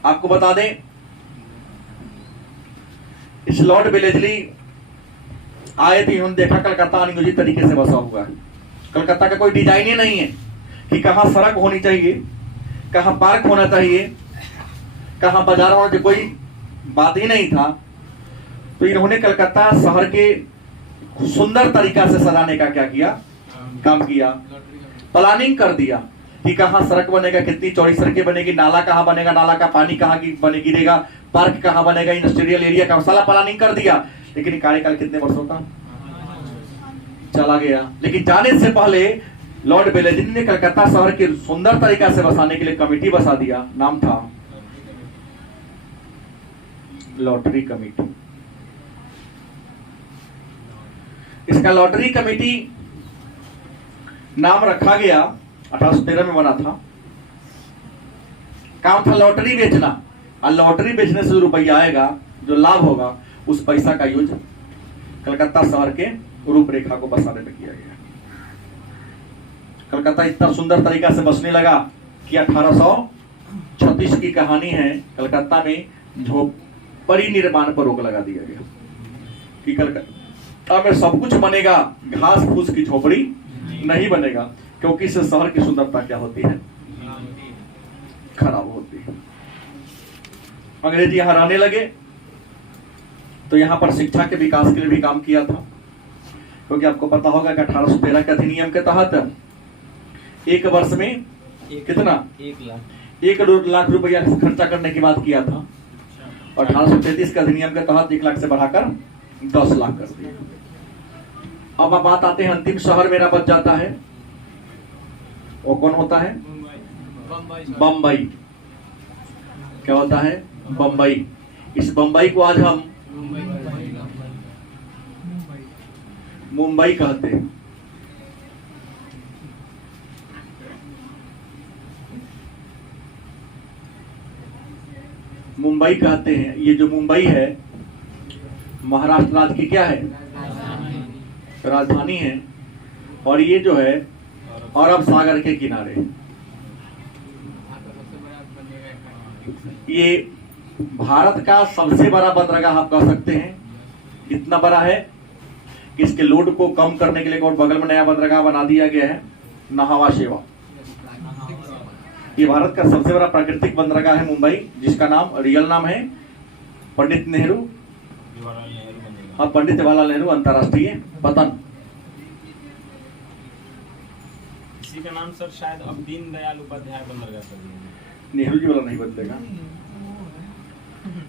आपको बता दें, इस लॉर्ड बेलेजली आए थे, इन्होंने देखा कलकत्ता अनियोजित तरीके से बसा हुआ है। कलकत्ता का कोई डिजाइन ही नहीं है कि कहां सड़क होनी चाहिए, कहां पार्क होना चाहिए, कहां बाजार होना चाहिए, कोई बात ही नहीं था। तो इन्होंने कलकत्ता शहर के सुंदर तरीका से सजाने का क्या किया? काम किया। प्लानिंग कर दिया कि कहां सड़क बनेगा, कितनी चौड़ी सड़कें बनेगी, नाला कहां बनेगा, नाला का पानी कहां की बने गिरेगा, पार्क कहां बनेगा, इंडस्ट्रियल एरिया का सारा प्लानिंग कर दिया। लेकिन कार्यकाल कितने वर्षों का चला गया। लेकिन जाने से पहले लॉर्ड बेलेजली ने कलकत्ता शहर के सुंदर तरीका से बसाने के लिए कमेटी बसा दिया। नाम था लॉटरी कमेटी। इसका लॉटरी कमेटी नाम रखा गया, 1813 में बना था। काम था लॉटरी बेचना, और लॉटरी बेचने से जो रुपया आएगा, जो लाभ होगा, उस पैसा का यूज कलकत्ता शहर के रूपरेखा को बसाने में किया गया। कलकत्ता इतना सुंदर तरीका से बसने लगा कि 1836 की कहानी है। कलकत्ता में झोपड़ी निर्माण पर रोक लगा दिया गया कि कलकत्ता में सब कुछ बनेगा, घास फूस की झोपड़ी नहीं बनेगा, क्योंकि इससे शहर की सुंदरता क्या होती है? खराब होती है। अंग्रेज यहां रहने लगे तो यहां पर शिक्षा के विकास के लिए भी काम किया था, क्योंकि आपको पता होगा कि 1813 के अधिनियम के तहत एक वर्ष में कितना? 1 लाख रुपया खर्चा करने की बात किया था, और 1833 के अधिनियम के तहत 1 लाख से बढ़ाकर 10 लाख कर दिया। अब बात आते हैं, अंतिम शहर मेरा बच जाता है, वो कौन होता है? बम्बई। क्या होता है? बम्बई। इस बम्बई को आज हम मुंबई कहते हैं। मुंबई कहते हैं। ये जो मुंबई है, महाराष्ट्र राज्य की क्या है? राजधानी है, और ये जो है अरब सागर के किनारे। ये भारत का सबसे बड़ा बंदरगाह आप कह सकते हैं। इतना बड़ा है कि इसके लोड को कम करने के लिए और बगल में नया बंदरगाह बना दिया गया है, नहावा शेवा। ये भारत का सबसे बड़ा प्राकृतिक बंदरगाह है मुंबई, जिसका नाम रियल नाम है पंडित नेहरू, हाँ पंडित जवाहरलाल नेहरू अंतर्राष्ट्रीय पतन। इसी का नाम सर शायद अब दीनदयाल उपाध्याय बंदरगाह कर दिया। नेहरू जी वाला नहीं बदलेगा।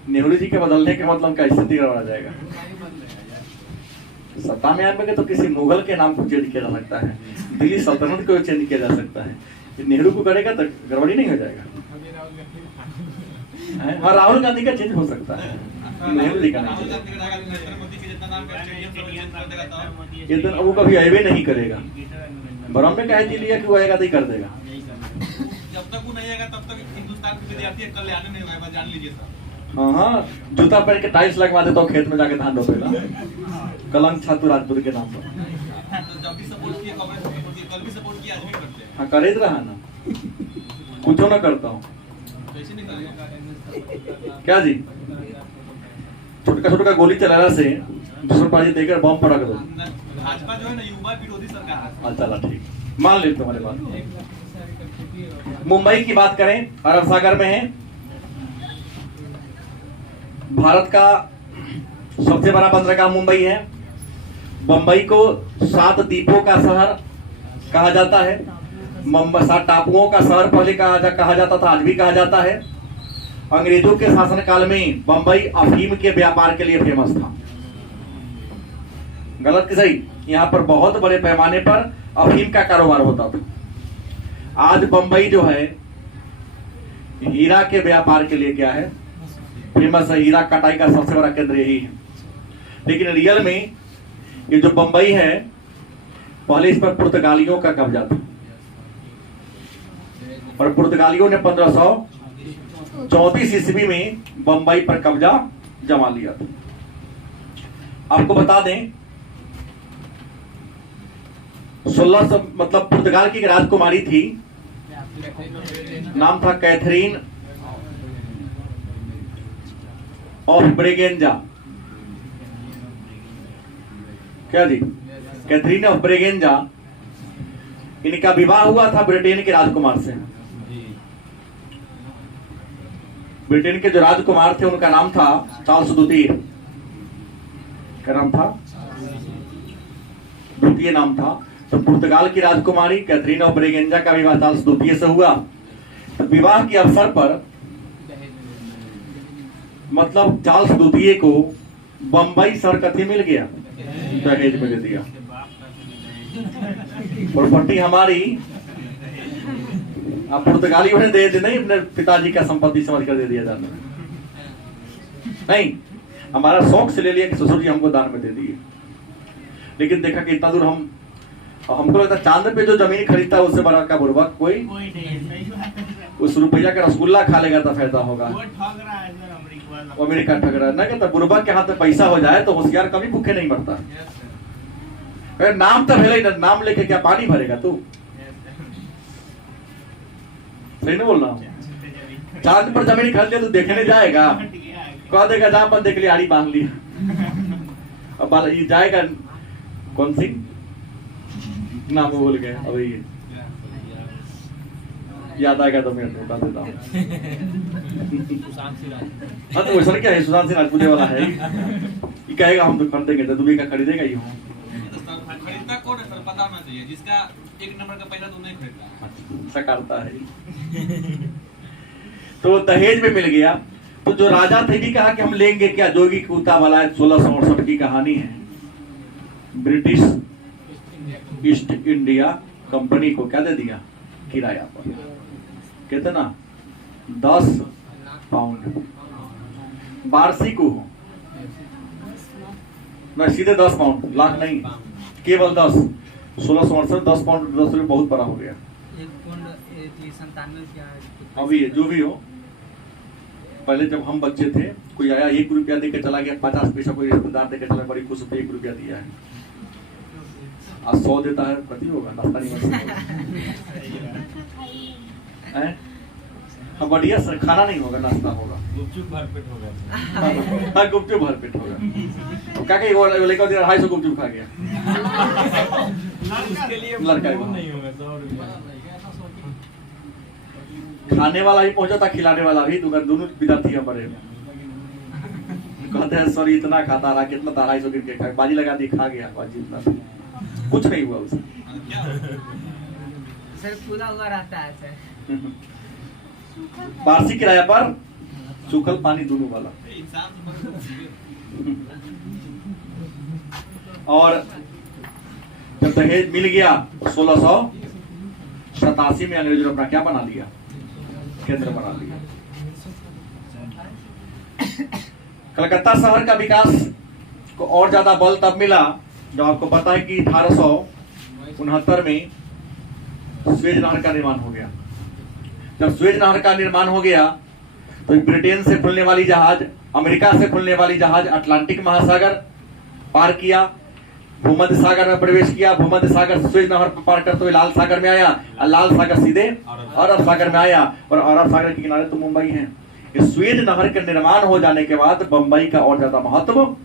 नेहरू जी के बदलने के मतलब क्या स्थिति गड़बड़ा जाएगा? सत्ता में आएंगे तो किसी मुगल के नाम को चेंज किया जा सकता है, दिल्ली सल्तनत को चेंज किया जा सकता है। नेहरू को करेगा तो गड़बड़ी नहीं हो जाएगा। हाँ, राहुल गांधी का चेंज हो सकता है, नेहरू जी का नहीं। ये तो वो कभी अयबे नहीं करेगा। बरम में कहे लिया कि वो आएगा तो ही कर देगा। जब तक वो नहीं आएगा तब तक हिंदुस्तान के विद्यार्थी कल्याण नहीं होगा, जान लीजिए सर। हाँ, जूता पहन के टाइल्स लगवा देता हूँ खेत में जाके धान रोपेगा। कलंक छात्र राजपुर के नाम पर। जब भी सपोर्ट किया, कांग्रेस सपोर्ट किया, कल भी सपोर्ट किया, आज भी करते हैं। हाँ, करे रहा ना, कुछ ना करता हूँ। कैसे नहीं करेगा? क्या जी? छोटका छोटका गोली चलाना से दुश्मन देकर बम पड़क दो। भाजपा जो है ना, युवा विरोधी सरकार है। अच्छा ठीक, मान ले तुम्हारे बात। मुंबई की बात करें, अरब सागर में है। भारत का सबसे बड़ा बंदरगाह मुंबई है। मुंबई को 7 द्वीपों का शहर कहा जाता है। 7 टापुओं का शहर पहले कहा जाता था, आज भी कहा जाता है। अंग्रेजों के शासनकाल में मुंबई अफीम के व्यापार के लिए फेमस था। गलत कि सही? यहाँ पर बहुत बड़े पैमाने पर अफीम का कारोबार होता था। आज मुंबई जो है हीरा के व्यापार के लिए क्या है, फेमस है। हीरा कटाई का सबसे बड़ा केंद्र यही है। लेकिन रियल में ये जो मुंबई है, पहले इस पर पुर्तगालियों का कब्जा था और पुर्तगालियों ने 1534 ईस्वी में मुंबई पर कब्जा जमा लिया था। आपको बता दें 1600 मतलब पुर्तगाल की एक राजकुमारी थी, नाम था कैथरीन ऑफ ब्रेगेंजा। क्या जी? Catherine of Braganza. इनका विवाह हुआ था ब्रिटेन के राजकुमार से। ब्रिटेन के जो राजकुमार थे उनका नाम था चार्ल्स द्वितीय। क्या नाम था? द्वितीय नाम था। तो पुर्तगाल की राजकुमारी कैथरीन ऑफ ब्रेगेंजा का विवाह चार्ल्स द्वितीय से हुआ। तो विवाह के अवसर पर मतलब चार्ल्स द्वितीय को बंबई शहर कथी मिल गया, दहेज में दे दिया। प्रॉपर्टी हमारी पुर्तगालियों ने दे दी, नहीं अपने पिताजी का संपत्ति समझ कर दे दिया जाता नहीं, हमारा शौक से ले लिया कि ससुर जी हमको दान में दे दिए। लेकिन देखा कि इतना दूर हमको लगता चांद पे जो जमीन खरीदता है उससे बड़ा का बुर्बक कोई नहीं, सही बात है सर। उस रुपया का रसगुल्ला खा लेगा तो फायदा होगा। वो ठग रहा है सर, अमेरिका अमेरिका ठग रहा है ना। कहता बुर्बक के हाथ में पैसा हो जाए तो होशियार कभी भूखे नहीं मरता। अरे नाम तो भेले, नाम लेके क्या पानी भरेगा तू? सही नहीं बोल रहा हूँ? चांद पर जमीन खरीद लिया तो देखने जाएगा, कह देगा जहां पर देख लिया आड़ी बांध लिया। अब ये जाएगा कौन सी नाम भूल गए, अब ये याद आएगा तो मैं बता देता हूँ। हाँ तो वैसा क्या है, सुशांत सिंह राजपूत वाला है। ये कहेगा हम तो खरीदेंगे, तो तुम्हें क्या खरीदेगा ही हूँ। खरीदता कौन है सर, पता होना चाहिए। जिसका 1 नंबर का पैसा तो नहीं खरीदता, ऐसा करता है। तो दहेज में मिल गया। तो जो राजा थे भी कहा कि हम लेंगे क्या, जोगी कूता वाला 1668 की कहानी है। ब्रिटिश ईस्ट इंडिया कंपनी को क्या दे दिया, किराया पर। कहते ना 10 पाउंड वार्षिक हो ना, सीधे 10 पाउंड, लाख नहीं, केवल 10। 1668 10 पाउंड 10 रुपये बहुत बड़ा हो गया। अभी जो भी हो, पहले जब हम बच्चे थे कोई आया 1 रुपया देकर चला गया, 50 पैसा कोई रिश्तेदार देकर चला, बड़ी खुश होती 1 रुपया दिया है। आज 100 देता है, कति होगा, नाश्ता नहीं बन हाँ बढ़िया सर, खाना नहीं होगा, नाश्ता होगा। गुपचुप भरपेट हो गया। हाँ गुपचुप भरपेट होगा। क्या कहीं वो लेकर 250 गुपचुप खा गया। उसके लिए लड़का नहीं होगा 100 रुपया। खाने वाला भी पहुंचा था, खिलाने वाला भी, दोनों विद्यार्थी हमारे कहते हैं सर इतना खाता रहा, कितना 250 गिर के खा, बाजी लगा दी, खा गया बाजी, इतना कुछ नहीं हुआ उसे। सर खुला हुआ रहता है सर। वार्षिक किराया पर सूखल पानी दोनों वाला। इंसान और जब दहेज मिल गया 1687 में अंग्रेजों ने अपना क्या बना लिया, केंद्र बना लिया। कलकत्ता शहर का विकास को और ज्यादा बल तब मिला जब आपको पता है कि 1869 में स्वेज नहर का निर्माण हो गया। जब स्वेज नहर का निर्माण हो गया तो ब्रिटेन से खुलने वाली जहाज, अमेरिका से खुलने वाली जहाज अटलांटिक महासागर पार किया, भूमध्य सागर में प्रवेश किया, भूमध्य सागर से स्वेज नहर पार करते हुए लाल सागर में आया, और लाल सागर सीधे अरब सागर में आया, और अरब सागर के किनारे तो मुंबई है। इस स्वेज नहर के निर्माण हो जाने के बाद बंबई का और ज्यादा महत्व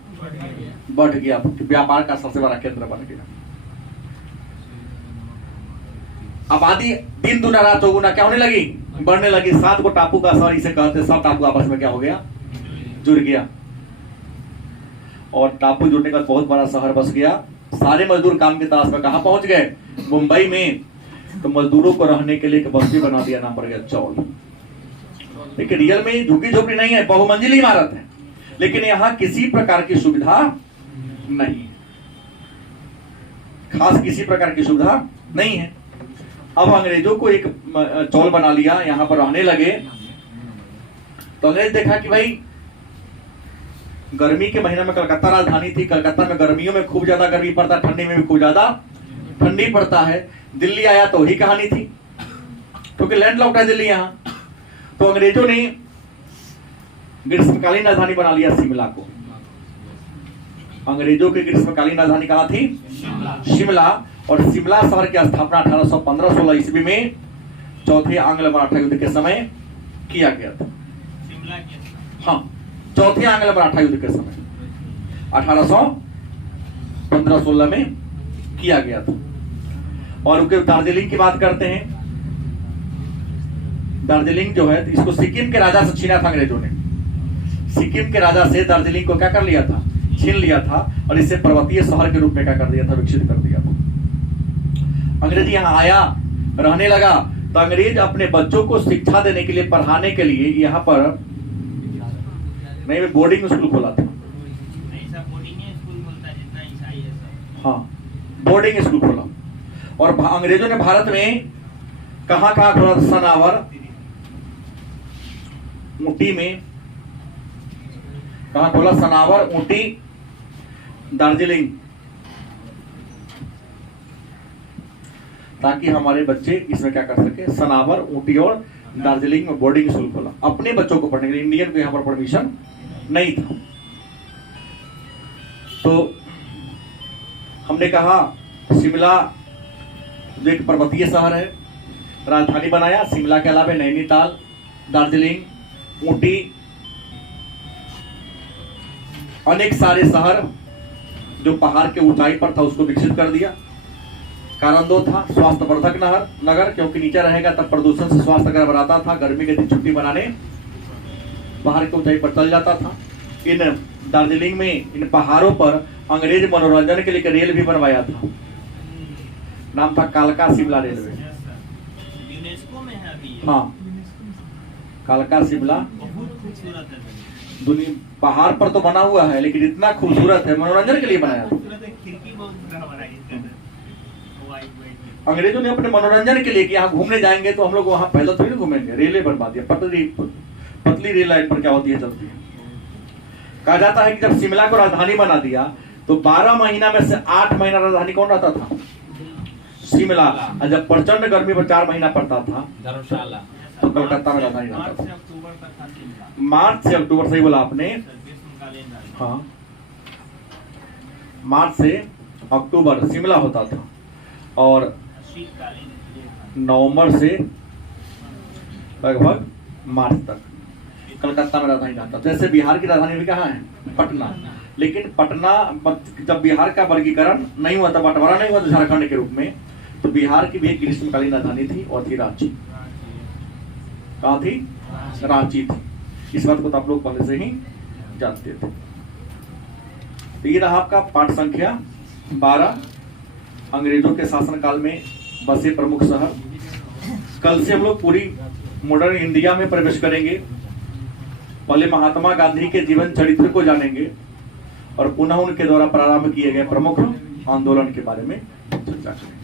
बढ़ गया, व्यापार का सबसे बड़ा केंद्र बन गया। आबादी दिन दुना रात चौगुना क्या होने लगी, बढ़ने लगी। 7 को टापू का असर इसे कहते हैं। 7 टापू आपस में क्या हो गया, जुड़ गया, और टापू जुड़ने के बाद बहुत बड़ा शहर बस गया। सारे मजदूर काम के तलाश में कहां पहुंच गए, मुंबई में। तो मजदूरों को रहने के लिए एक बस्ती बना दिया, नाम पड़ गया चौल। देखिए रियल में झुग्गी झोपड़ी नहीं है, बहुमंजिली इमारत है, लेकिन यहाँ किसी प्रकार की सुविधा नहीं है, खास किसी प्रकार की सुविधा नहीं है। अब अंग्रेजों को एक चौल बना लिया, यहाँ पर रहने लगे। तो अंग्रेज देखा कि भाई गर्मी के महीने में कलकत्ता राजधानी थी, कलकत्ता में गर्मियों में खूब ज्यादा गर्मी पड़ता है, ठंडी में भी खूब ज्यादा ठंडी पड़ता है। दिल्ली आया तो ही कहानी थी, क्योंकि लैंड लॉक्ड है दिल्ली यहाँ। तो अंग्रेजों ने ग्रीष्मकालीन राजधानी बना लिया शिमला को। अंग्रेजों की ग्रीष्मकालीन राजधानी कहाँ थी, शिमला। और शिमला शहर की स्थापना 1815-16 ईस्वी में चौथे आंग्ल मराठा युद्ध के समय किया गया था। शिमला के हाँ, चौथे आंग्ल मराठा युद्ध के समय 1815-16 में किया गया था। और उनके दार्जिलिंग की बात करते हैं। दार्जिलिंग जो है इसको सिक्किम के राजा से छीना था अंग्रेजों ने। सिक्किम के राजा से दार्जिलिंग को क्या कर लिया था, छीन लिया था, और इसे पर्वतीय शहर के रूप में क्या कर दिया था, विकसित कर दिया था। अंग्रेज यहाँ आया, रहने लगा। तो अंग्रेज अपने बच्चों को शिक्षा देने के लिए, पढ़ाने के लिए यहाँ पर नहीं बोर्डिंग स्कूल खोला था। ऐसा बोर्डिंग स्कूल बोलता है जितना ईसाई है सब। हाँ, बोर्डिंग स्कूल खोला। और अंग्रेजों ने भारत में कहां कहां खोला, सनावर, ऊटी में कहां खोला, सनावर, ऊटी, दार्जिलिंग, ताकि हमारे बच्चे इसमें क्या कर सके, सनावर, ऊटी और दार्जिलिंग में बोर्डिंग स्कूल खोला अपने बच्चों को पढ़ने के लिए। इंडियन को यहाँ पर परमिशन नहीं था। तो हमने कहा शिमला जो एक पर्वतीय शहर है, राजधानी बनाया। शिमला के अलावा नैनीताल, दार्जिलिंग, ऊटी, अनेक सारे शहर जो पहाड़ के ऊंचाई पर था उसको विकसित कर दिया। कारण दो था, स्वास्थ्यवर्धक नगर, क्योंकि नीचे रहेगा तब प्रदूषण से स्वास्थ्य अगर बढ़ाता था। गर्मी के दिन छुट्टी बनाने पहाड़ के ऊंचाई पर चल जाता था। इन दार्जिलिंग में, इन पहाड़ों पर अंग्रेज मनोरंजन के लिए रेल भी बनवाया था, नाम था कालका शिमला रेलवे। यूनेस्को में है अभी। हाँ, कालका शिमला बहुत खूबसूरत है। दुनिया पहाड़ पर तो बना हुआ है, लेकिन इतना खूबसूरत है, मनोरंजन के लिए बनाया था। खूबसूरत है, खिड़की बहुत बड़ा बना है इसका। वाइट वाइट अंग्रेजों ने अपने मनोरंजन के लिए कि यहाँ घूमने जाएंगे तो हम लोग वहां पैदल थोड़ी घूमेंगे, रेलें बनवा दिया। पतली रेल लाइन पर क्या होती है, चलती है। कहा जाता है कि जब शिमला को राजधानी बना दिया तो 12 महीना में से 8 महीना राजधानी कौन रहता था, शिमला। और जब प्रचंड गर्मी पर 4 महीना पड़ता था धर्मशाला, तो कलकत्ता में राजधानी रहता मार्च से था। अक्टूबर तक था शिमला। मार्च से अक्टूबर, सही बोला आपने। ग्रीष्मकालीन राजधानी। हाँ, मार्च से अक्टूबर शिमला होता था, और शीतकालीन नवंबर से लगभग मार्च तक कलकत्ता में राजधानी रहता था। जैसे बिहार की राजधानी भी कहाँ है, पटना। लेकिन पटना जब बिहार का वर्गीकरण नहीं हुआ था, बंटवारा नहीं हुआ था झारखंड के रूप में, तो बिहार की भी एक ग्रीष्मकालीन राजधानी थी और थी रांची। कहाँ थी, रांची थी। इस बात को तो आप लोग पहले से ही जानते थे। तो ये रहा आपका पाठ संख्या 12, अंग्रेजों के शासनकाल में बसे प्रमुख शहर। कल से हम लोग पूरी मॉडर्न इंडिया में प्रवेश करेंगे। पहले महात्मा गांधी के जीवन चरित्र को जानेंगे और पुनः उनके द्वारा प्रारंभ किए गए प्रमुख आंदोलन के बारे में चर्चा करेंगे।